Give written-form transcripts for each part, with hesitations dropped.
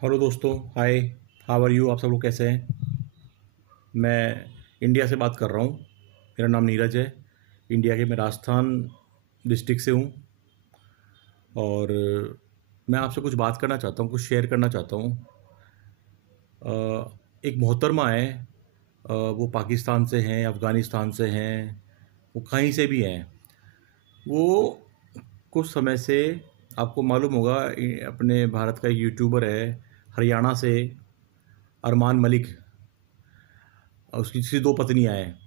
Hello दोस्तों, हाय। How are you? आप सब लोग कैसे हैं? मैं इंडिया से बात कर रहा हूँ। मेरा नाम नीरज है। इंडिया के मैं राजस्थान डिस्ट्रिक्ट से हूँ। और मैं आपसे कुछ बात करना चाहता हूँ, कुछ शेयर करना चाहता हूँ। एक मोहतरमा है। वो पाकिस्तान से हैं, अफ़गानिस्तान से हैं, वो कहीं से भी हैं। वो कुछ समय से, आपको मालूम होगा, अपने भारत का एक यूट्यूबर है, हरियाणा से, अरमान मलिक। और उसकी दो पत्नियां हैं,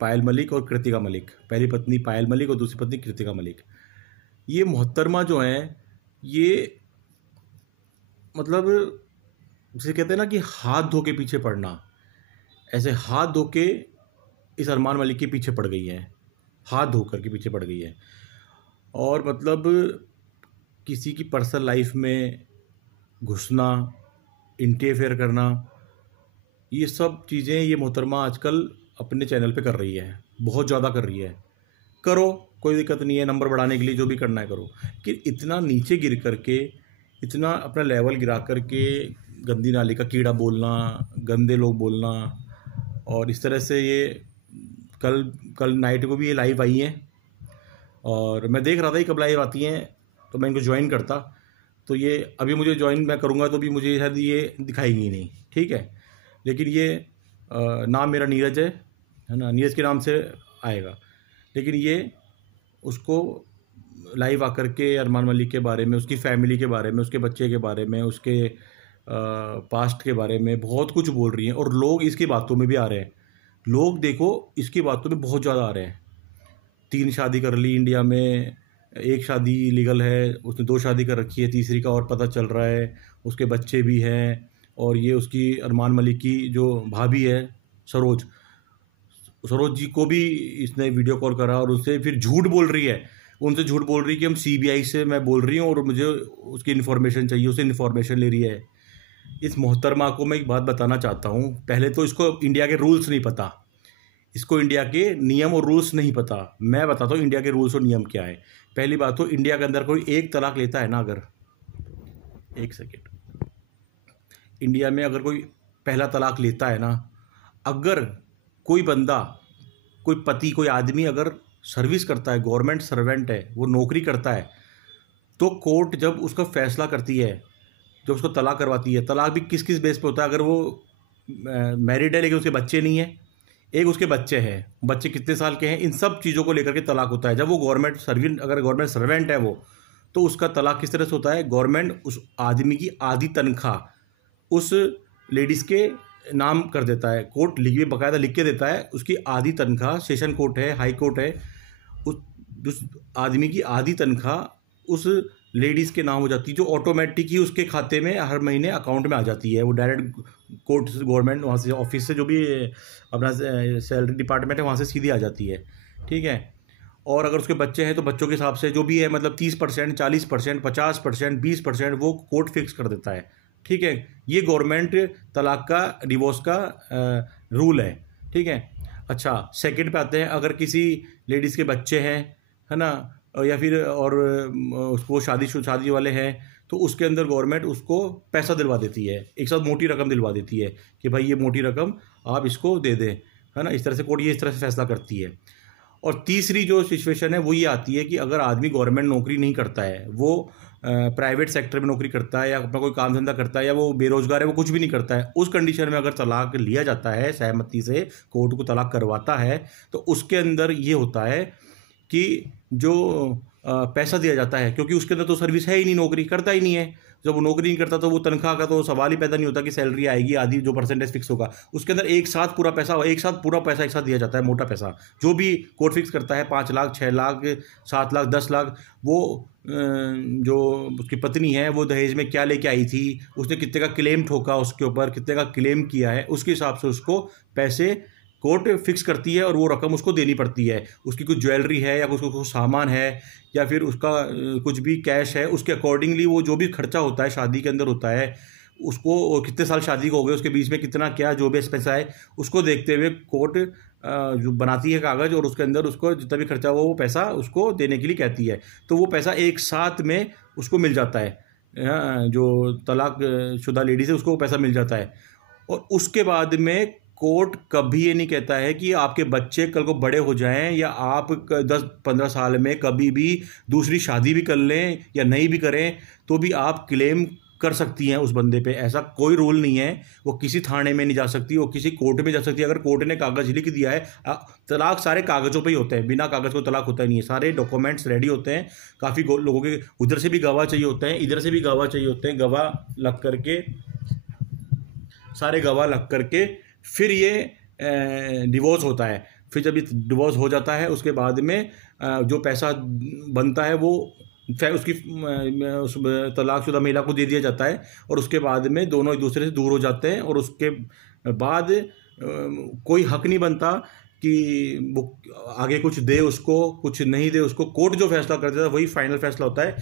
पायल मलिक और कृतिका मलिक। पहली पत्नी पायल मलिक और दूसरी पत्नी कृतिका मलिक। ये मोहतरमा जो हैं, ये मतलब जिसे कहते हैं ना कि हाथ धो के पीछे पड़ना, ऐसे हाथ धो के इस अरमान मलिक के पीछे पड़ गई है। हाथ धोकर के पीछे पड़ गई है। और मतलब किसी की पर्सनल लाइफ में घुसना, इंटरफेयर करना, ये सब चीज़ें ये मोहतरमा आजकल अपने चैनल पे कर रही है। बहुत ज़्यादा कर रही है। करो, कोई दिक्कत नहीं है, नंबर बढ़ाने के लिए जो भी करना है करो। कि इतना नीचे गिर करके, इतना अपना लेवल गिरा करके गंदी नाली का कीड़ा बोलना, गंदे लोग बोलना, और इस तरह से ये कल कल नाइट को भी ये लाइव आई हैं। और मैं देख रहा था ये कब लाइव आती हैं, तो मैं इनको ज्वाइन करता। तो ये अभी मुझे ज्वाइन मैं करूँगा तो भी मुझे शायद ये दिखाएंगी नहीं, ठीक है। लेकिन ये नाम मेरा नीरज है ना, नीरज के नाम से आएगा। लेकिन ये उसको लाइव आकर के अरमान मलिक के बारे में, उसकी फैमिली के बारे में, उसके बच्चे के बारे में, उसके पास्ट के बारे में बहुत कुछ बोल रही हैं। और लोग इसकी बातों में भी आ रहे हैं। लोग देखो, इसकी बातों में बहुत ज़्यादा आ रहे हैं। 3 शादी कर ली इंडिया में, 1 शादी लीगल है, उसने 2 शादी कर रखी है, तीसरी का और पता चल रहा है, उसके बच्चे भी हैं। और ये उसकी अरमान मलिक की जो भाभी है, सरोज सरोज जी को भी इसने वीडियो कॉल करा और उससे फिर झूठ बोल रही है। उनसे झूठ बोल रही है कि हम सीबीआई से मैं बोल रही हूँ और मुझे उसकी इन्फॉर्मेशन चाहिए, उससे इन्फॉर्मेशन ले रही है। इस मोहतरमा को मैं एक बात बताना चाहता हूँ। पहले तो इसको इंडिया के रूल्स नहीं पता, इसको इंडिया के नियम और रूल्स नहीं पता। मैं बताता हूँ इंडिया के रूल्स और नियम क्या है। पहली बात तो, इंडिया के अंदर कोई एक तलाक लेता है ना, अगर एक सेकेंड, इंडिया में अगर कोई पहला तलाक लेता है ना, अगर कोई बंदा, कोई पति, कोई आदमी अगर सर्विस करता है, गवर्नमेंट सर्वेंट है, वो नौकरी करता है, तो कोर्ट जब उसका फैसला करती है, जब उसको तलाक करवाती है, तलाक भी किस किस बेस पे होता है। अगर वो मैरिड है लेकिन उसके बच्चे नहीं है, एक उसके बच्चे हैं, बच्चे कितने साल के हैं, इन सब चीज़ों को लेकर के तलाक होता है। जब वो गवर्नमेंट सर्वेंट, अगर गवर्नमेंट सर्वेंट है वो, तो उसका तलाक किस तरह से होता है, गवर्नमेंट उस आदमी की आधी तनख्वाह उस लेडीज़ के नाम कर देता है। कोर्ट लिख, बाकायदा लिख के देता है, उसकी आधी तनख्वाह, सेशन कोर्ट है, हाई कोर्ट है, उस आदमी की आधी तनख्वाह उस लेडीज़ के नाम हो जाती है, जो ऑटोमेटिक ही उसके खाते में हर महीने अकाउंट में आ जाती है। वो डायरेक्ट कोर्ट से, गवर्नमेंट वहाँ से, ऑफिस से, जो भी अपना सैलरी डिपार्टमेंट है वहाँ से सीधी आ जाती है, ठीक है। और अगर उसके बच्चे हैं तो बच्चों के हिसाब से जो भी है, मतलब 30%, 40%, 50%, 20% वो कोर्ट फिक्स कर देता है, ठीक है। ये गवर्नमेंट तलाक का, डिवोर्स का रूल है, ठीक है। अच्छा, सेकंड पे आते हैं। अगर किसी लेडीज़ के बच्चे हैं, है ना, या फिर और उसको शादी वाले हैं, तो उसके अंदर गवर्नमेंट उसको पैसा दिलवा देती है, एक साथ मोटी रकम दिलवा देती है कि भाई ये मोटी रकम आप इसको दे दें, है ना। इस तरह से कोर्ट ये इस तरह से फैसला करती है। और तीसरी जो सिचुएशन है वो ये आती है कि अगर आदमी गवर्नमेंट नौकरी नहीं करता है, वो प्राइवेट सेक्टर में नौकरी करता है, या अपना कोई काम धंधा करता है, या वो बेरोजगार है, वो कुछ भी नहीं करता है, उस कंडीशन में अगर तलाक लिया जाता है, सहमति से कोर्ट को तलाक करवाता है, तो उसके अंदर ये होता है कि जो पैसा दिया जाता है, क्योंकि उसके अंदर तो सर्विस है ही नहीं, नौकरी करता ही नहीं है। जब वो नौकरी नहीं करता तो वो तनख्वाह का तो सवाल ही पैदा नहीं होता कि सैलरी आएगी, आधी जो परसेंटेज फिक्स होगा उसके अंदर एक साथ पूरा पैसा एक साथ दिया जाता है, मोटा पैसा जो भी कोर्ट फिक्स करता है, 5 लाख, 6 लाख, 7 लाख, 10 लाख। वो जो उसकी पत्नी है, वो दहेज में क्या लेके आई थी, उसने कितने का क्लेम ठोका, उसके ऊपर कितने का क्लेम किया है, उसके हिसाब से उसको पैसे कोर्ट फिक्स करती है और वो रकम उसको देनी पड़ती है। उसकी कुछ ज्वेलरी है, या कुछ सामान है, या फिर उसका कुछ भी कैश है, उसके अकॉर्डिंगली वो जो भी खर्चा होता है शादी के अंदर होता है, उसको कितने साल शादी को हो गए, उसके बीच में कितना क्या जो भी एक्सपेंस है, उसको देखते हुए कोर्ट जो बनाती है कागज़, और उसके अंदर उसको जितना भी खर्चा हुआ वो पैसा उसको देने के लिए कहती है। तो वो पैसा एक साथ में उसको मिल जाता है, जो तलाक शुदा लेडीज़ है उसको वो पैसा मिल जाता है। और उसके बाद में कोर्ट कभी ये नहीं कहता है कि आपके बच्चे कल को बड़े हो जाएं या आप 10-15 साल में कभी भी दूसरी शादी भी कर लें या नहीं भी करें तो भी आप क्लेम कर सकती हैं उस बंदे पे। ऐसा कोई रूल नहीं है। वो किसी थाने में नहीं जा सकती, वो किसी कोर्ट में जा सकती है। अगर कोर्ट ने कागज़ लिख दिया है, तलाक सारे कागज़ों पे ही होते हैं, बिना कागज़ को तलाक होता ही नहीं है। सारे डॉक्यूमेंट्स रेडी होते हैं। काफ़ी लोगों के उधर से भी गवाह चाहिए होते हैं, इधर से भी गवाह चाहिए होते हैं। गवाह लग करके, सारे गवाह लग करके फिर ये डिवोर्स होता है। फिर जब ये डिवोर्स हो जाता है उसके बाद में जो पैसा बनता है वो उसकी उस तलाकशुदा महिला को दे दिया जाता है। और उसके बाद में दोनों एक दूसरे से दूर हो जाते हैं। और उसके बाद कोई हक नहीं बनता कि वो आगे कुछ दे उसको, कुछ नहीं दे उसको। कोर्ट जो फैसला कर देता है वही फाइनल फैसला होता है।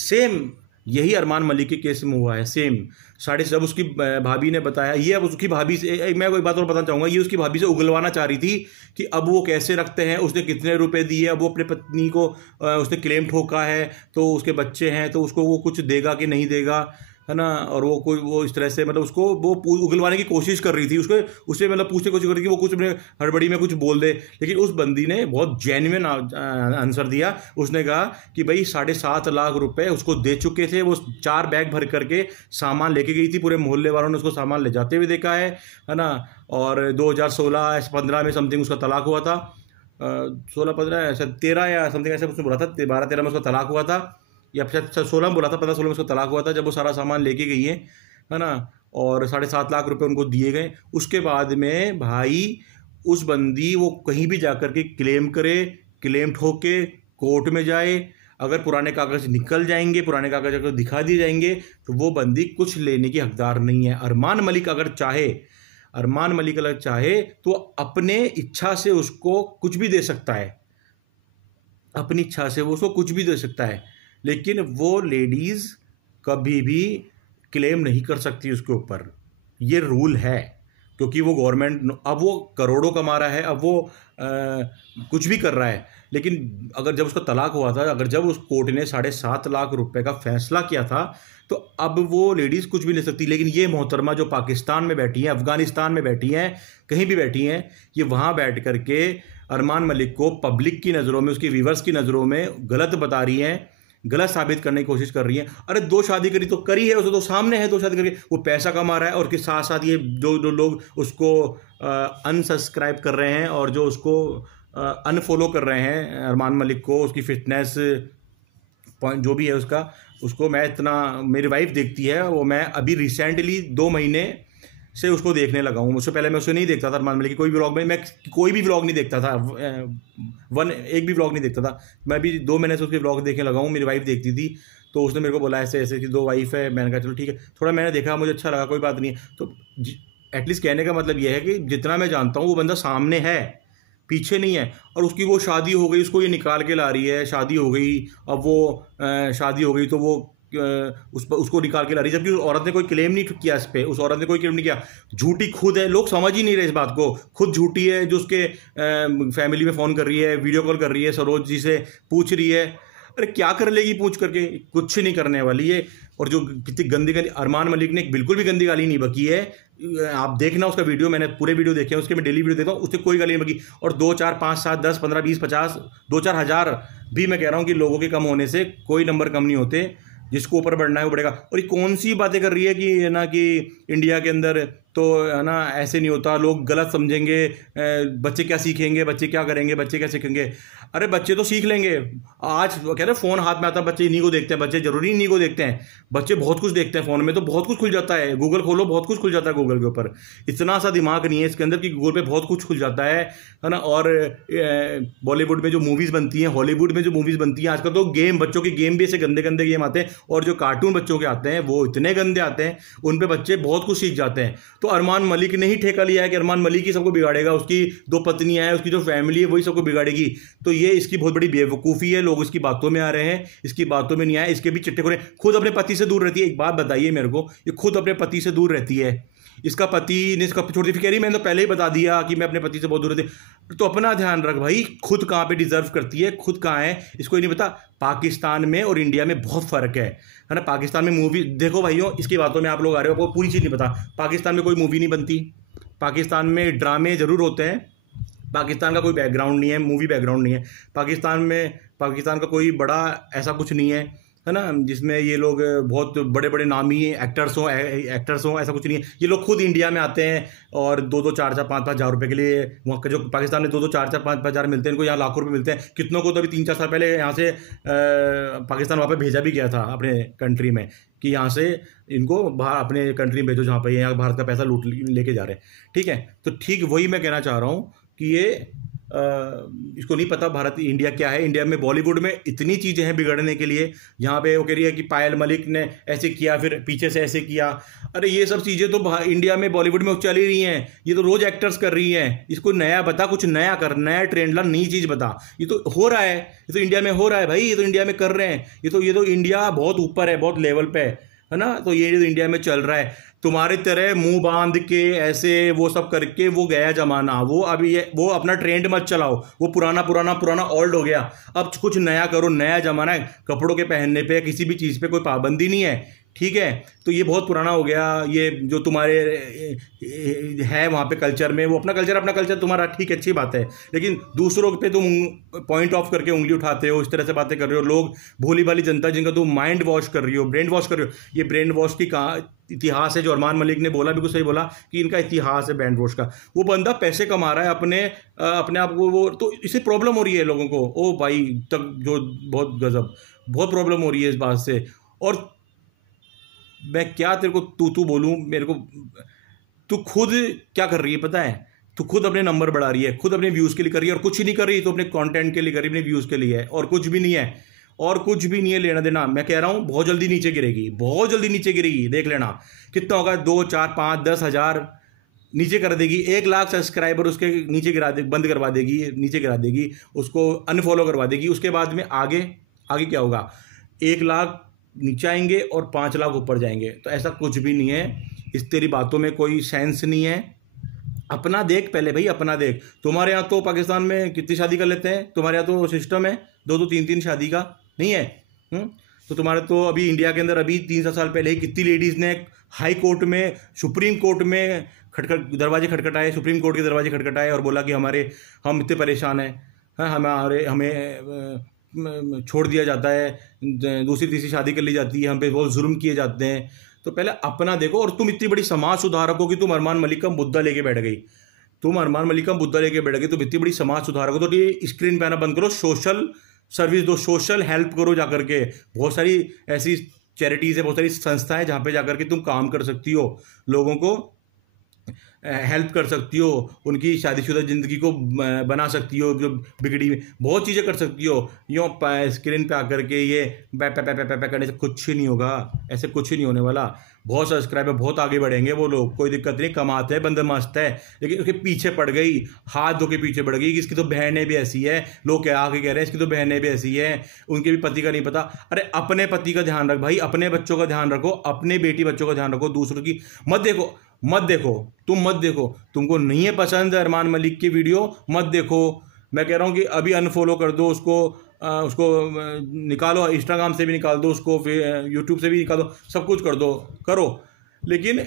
सेम यही अरमान मलिक के केस में हुआ है। सेम जब उसकी भाभी ने बताया, ये अब उसकी भाभी से, मैं कोई बात और बताना चाहूँगा, ये उसकी भाभी से उगलवाना चाह रही थी कि अब वो कैसे रखते हैं, उसने कितने रुपए दिए, अब वो अपने पत्नी को उसने क्लेम ठोका है तो उसके बच्चे हैं तो उसको वो कुछ देगा कि नहीं देगा, है ना। और वो इस तरह से मतलब उसको वो उगलवाने की कोशिश कर रही थी, उससे मतलब पूछने की कोशिश कर रही थी कि वो कुछ हड़बड़ी में कुछ बोल दे। लेकिन उस बंदी ने बहुत जेन्युइन आंसर दिया। उसने कहा कि भाई 7.5 लाख रुपए उसको दे चुके थे। वो 4 बैग भर करके सामान लेके गई थी। पूरे मोहल्ले वालों ने उसको सामान ले जाते हुए देखा है ना। और 2016-15 में समथिंग उसका तलाक हुआ था। 16-15 ऐसा 13 या समथिंग ऐसा उसने बोला था। 12-13 में उसका तलाक हुआ था, या 16 में बोला था, 15-16 में उसका तलाक हुआ था जब वो सारा सामान लेके गई है ना। और 7.5 लाख रुपए उनको दिए गए। उसके बाद में भाई उस बंदी वो कहीं भी जाकर के क्लेम करे, क्लेम ठोके, कोर्ट में जाए, अगर पुराने कागज निकल जाएंगे, पुराने कागज अगर दिखा दिए जाएंगे तो वो बंदी कुछ लेने की हकदार नहीं है। अरमान मलिक अगर चाहे तो अपने इच्छा से उसको कुछ भी दे सकता है, अपनी इच्छा से वो उसको कुछ भी दे सकता है। लेकिन वो लेडीज़ कभी भी क्लेम नहीं कर सकती उसके ऊपर। ये रूल है, क्योंकि वो गवर्नमेंट, अब वो करोड़ों कमा रहा है, अब वो कुछ भी कर रहा है। लेकिन अगर जब उसका तलाक हुआ था, अगर जब उस कोर्ट ने 7.5 लाख रुपए का फैसला किया था, तो अब वो लेडीज़ कुछ भी नहीं सकती। लेकिन ये मोहतरमा जो पाकिस्तान में बैठी हैं, अफ़गानिस्तान में बैठी हैं, कहीं भी बैठी हैं, ये वहाँ बैठ करके अरमान मलिक को पब्लिक की नज़रों में, उसकी व्यूअर्स की नज़रों में गलत बता रही हैं, गलत साबित करने की कोशिश कर रही हैं। अरे 2 शादी करी तो करी है, उसे तो सामने है 2 शादी करके, वो पैसा कमा रहा है। और के साथ साथ ये जो लोग उसको अनसब्सक्राइब कर रहे हैं और जो उसको अनफॉलो कर रहे हैं अरमान मलिक को, उसकी फिटनेस पॉइंट जो भी है उसको मैं इतना, मेरी वाइफ देखती है वो, मैं अभी रिसेंटली 2 महीने से उसको देखने लगा हूँ। उससे पहले मैं उसे नहीं देखता था अरमान मलिक की कोई व्लॉग में, मैं कोई भी व्लॉग नहीं देखता था, एक भी व्लॉग नहीं देखता था। मैं अभी 2 महीने से उसके व्लॉग देखने लगा हूँ। मेरी वाइफ देखती थी तो उसने मेरे को बोला ऐसे ऐसे कि 2 वाइफ है। मैंने कहा चलो ठीक है, थोड़ा मैंने देखा, मुझे अच्छा लगा, कोई बात नहीं है। तो एटलीस्ट कहने का मतलब ये है कि जितना मैं जानता हूँ वो बंदा सामने है, पीछे नहीं है। और उसकी वो शादी हो गई, उसको ये निकाल के ला रही है, शादी हो गई, अब वो शादी हो गई तो वो उसको निकाल के ला रही है, जबकि उस औरत ने कोई क्लेम नहीं किया इस पर। उस औरत ने कोई क्लेम नहीं किया, झूठी खुद है। लोग समझ ही नहीं रहे इस बात को, खुद झूठी है। जो उसके फैमिली में फ़ोन कर रही है, वीडियो कॉल कर रही है, सरोज जी से पूछ रही है। अरे क्या कर लेगी पूछ करके, कुछ नहीं करने वाली है। और जो कितनी गंदी अरमान मलिक ने बिल्कुल भी गंदी गाली नहीं बकी है। आप देखना उसका वीडियो, मैंने पूरे वीडियो देखे हैं उसके, मैं डेली वीडियो देखता हूँ, उसने कोई गाली नहीं बकी। और 2, 4, 5, 7, 10, 15, 20, 50, 2-4 हज़ार भी मैं कह रहा हूँ कि लोगों के कम होने से कोई नंबर कम नहीं होते। जिसको ऊपर बढ़ना है वो बढ़ेगा। और ये कौन सी बातें कर रही है कि है ना, कि इंडिया के अंदर तो है ना ऐसे नहीं होता, लोग गलत समझेंगे, बच्चे क्या सीखेंगे, बच्चे क्या करेंगे, बच्चे क्या सीखेंगे। अरे बच्चे तो सीख लेंगे। आज कह रहे फ़ोन हाथ में आता, बच्चे इन्हीं को देखते हैं। बच्चे जरूरी इन्हीं को देखते हैं, बच्चे बहुत कुछ देखते हैं फ़ोन में, तो बहुत कुछ खुल जाता है। गूगल खोलो, बहुत कुछ खुल जाता है गूगल के ऊपर। इतना सा दिमाग नहीं है इसके अंदर कि गूगल पे बहुत कुछ खुल जाता है ना। और बॉलीवुड में जो मूवीज़ बनती हैं, हॉलीवुड में जो मूवीज़ बनती हैं आजकल, तो गेम, बच्चों के गेम भी ऐसे गंदे गंदे गेम आते हैं। और जो कार्टून बच्चों के आते हैं वो इतने गंदे आते हैं, उन पे बच्चे बहुत कुछ सीख जाते हैं। तो अरमान मलिक ने ही ठेका लिया है कि अरमान मलिक ही सबको बिगाड़ेगा, उसकी 2 पत्नियां हैं, उसकी जो फैमिली है वही सबको बिगाड़ेगी। तो ये इसकी बहुत बड़ी बेवकूफ़ी है। लोग इसकी बातों में आ रहे हैं, इसकी बातों में नहीं आए, इसके भी चिट्टे खोले। खुद अपने पति से दूर रहती है। एक बात बताइए मेरे को, ये खुद अपने पति से दूर रहती है, इसका पति ने इसका छोड़ दी, फिर कह रही मैंने तो पहले ही बता दिया कि मैं अपने पति से बहुत दूर रहती। तो अपना ध्यान रख भाई, खुद कहाँ पे डिजर्व करती है, खुद कहाँ है, इसको ही नहीं पता। पाकिस्तान में और इंडिया में बहुत फ़र्क है ना। पाकिस्तान में मूवी देखो भाइयों, इसकी बातों में आप लोग आ रहे हो, आपको पूरी चीज़ नहीं पता। पाकिस्तान में कोई मूवी नहीं बनती, पाकिस्तान में ड्रामे ज़रूर होते हैं, पाकिस्तान का कोई बैकग्राउंड नहीं है, मूवी बैकग्राउंड नहीं है पाकिस्तान में। पाकिस्तान का कोई बड़ा ऐसा कुछ नहीं है ना, जिसमें ये लोग बहुत बड़े बड़े नामी एक्टर्स हों, ऐसा कुछ नहीं है। ये लोग खुद इंडिया में आते हैं और 2-2, 4-4, 5-5 हज़ार रुपये के लिए, वहाँ का जो पाकिस्तान में 2-2, 4-4, 5-5 हज़ार मिलते हैं, इनको यहाँ लाखों रुपये मिलते हैं। कितनों को तो अभी 3-4 साल पहले यहाँ से पाकिस्तान वहाँ पे भेजा भी गया था अपने कंट्री में, कि यहाँ से इनको बाहर अपने कंट्री में भेजो जहाँ पे यहाँ भारत का पैसा लूट लेके जा रहे हैं। ठीक है, तो ठीक वही मैं कहना चाह रहा हूँ कि ये इसको नहीं पता भारत इंडिया क्या है। इंडिया में बॉलीवुड में इतनी चीज़ें हैं बिगड़ने के लिए। यहाँ पे वो कह रही है कि पायल मलिक ने ऐसे किया, फिर पीछे से ऐसे किया। अरे ये सब चीज़ें तो इंडिया में बॉलीवुड में चल ही रही हैं, ये तो रोज़ एक्टर्स कर रही हैं। इसको नया बता, कुछ नया कर, नया ट्रेंड ला, नई चीज़ बता। ये तो हो रहा है, ये तो इंडिया में हो रहा है भाई, ये तो इंडिया में कर रहे हैं। ये तो इंडिया बहुत ऊपर है, बहुत लेवल पे है ना। तो ये तो इंडिया में चल रहा है। तुम्हारे तरह मुंह बांध के ऐसे वो सब करके वो गया जमाना, वो अभी वो अपना ट्रेंड मत चलाओ, वो पुराना ओल्ड हो गया। अब कुछ नया करो, नया जमाना है। कपड़ों के पहनने पे, किसी भी चीज़ पे कोई पाबंदी नहीं है, ठीक है। तो ये बहुत पुराना हो गया। ये जो तुम्हारे है वहाँ पे कल्चर में, वो अपना कल्चर तुम्हारा, ठीक है, अच्छी बात है। लेकिन दूसरों पे तुम पॉइंट ऑफ करके उंगली उठाते हो, इस तरह से बातें कर रहे हो। लोग भोली भाली जनता जिनका तुम माइंड वॉश कर रही हो, ब्रेन वॉश कर रही हो। ये ब्रेन वॉश की कहाँ इतिहास है, जो अरमान मलिक ने बोला, बिल्कुल सही बोला कि इनका इतिहास है ब्रेन वॉश का। वो बंदा पैसे कमा रहा है अपने आप को, वो तो इससे प्रॉब्लम हो रही है लोगों को। ओ भाई तक जो बहुत गजब, बहुत प्रॉब्लम हो रही है इस बात से। और मैं क्या तेरे को तू बोलूँ, मेरे को तू खुद क्या कर रही है पता है? तू खुद अपने नंबर बढ़ा रही है, खुद अपने व्यूज़ के लिए कर रही है, और कुछ ही नहीं कर रही। तो अपने कंटेंट के लिए कर रही है, अपने व्यूज़ के लिए है, और कुछ भी नहीं है, और कुछ भी नहीं है लेना देना। मैं कह रहा हूँ बहुत जल्दी नीचे गिरेगी, बहुत जल्दी नीचे गिरेगी। देख लेना कितना होगा, 2, 4, 5, 10 हज़ार नीचे कर देगी। 1 लाख सब्सक्राइबर उसके नीचे गिरा दे, बंद करवा देगी, नीचे गिरा देगी, उसको अनफॉलो करवा देगी। उसके बाद में आगे क्या होगा? 1 लाख नीचे आएंगे और 5 लाख ऊपर जाएंगे। तो ऐसा कुछ भी नहीं है। इस तेरी बातों में कोई सेंस नहीं है। अपना देख पहले भाई, अपना देख। तुम्हारे यहाँ तो पाकिस्तान में कितनी शादी कर लेते हैं? तुम्हारे यहाँ तो सिस्टम है 2-2, 3-3 शादी का, नहीं है? तो तुम्हारे तो अभी इंडिया के अंदर अभी 3 साल पहले ही कितनी लेडीज़ ने हाई कोर्ट में, सुप्रीम कोर्ट में दरवाजे खटखटाए, सुप्रीम कोर्ट के दरवाजे खटखटाए और बोला कि हम इतने परेशान हैं, हमें छोड़ दिया जाता है, दूसरी तीसरी शादी कर ली जाती है, हम पे बहुत जुर्म किए जाते हैं। तो पहले अपना देखो। और तुम इतनी बड़ी समाज सुधारक हो कि तुम अरमान मलिक का मुद्दा लेके बैठ गई, तुम इतनी बड़ी समाज सुधारक हो। तो ये स्क्रीन पे आना बंद करो, सोशल सर्विस दो, सोशल हेल्प करो जा करके। बहुत सारी ऐसी चैरिटीज़ है, बहुत सारी संस्थाएं हैं जहाँ पे जाकर के तुम काम कर सकती हो, लोगों को हेल्प कर सकती हो, उनकी शादीशुदा ज़िंदगी को बना सकती हो, जो बिगड़ी बहुत चीज़ें कर सकती हो। यूँ स्क्रीन पे आकर के ये पै करने से कुछ ही नहीं होगा, ऐसे कुछ ही नहीं होने वाला। बहुत सब्सक्राइबर, बहुत आगे बढ़ेंगे वो लोग, कोई दिक्कत नहीं, कमाते हैं, बंदे मस्त है। लेकिन उसके पीछे पड़ गई, हाथ धो के पीछे पड़ गई कि इसकी तो बहनें भी ऐसी है। लोग क्या आके कह रहे हैं इसकी तो बहनें भी ऐसी है, उनके भी पति का नहीं पता। अरे अपने पति का ध्यान रख भाई, अपने बच्चों का ध्यान रखो, अपने बेटी बच्चों का ध्यान रखो, दूसरों की मत देखो। तुमको नहीं है पसंद अरमान मलिक की वीडियो, मत देखो। मैं कह रहा हूँ कि अभी अनफॉलो कर दो उसको निकालो, इंस्टाग्राम से भी निकाल दो उसको, फिर यूट्यूब से भी निकाल दो, सब कुछ करो। लेकिन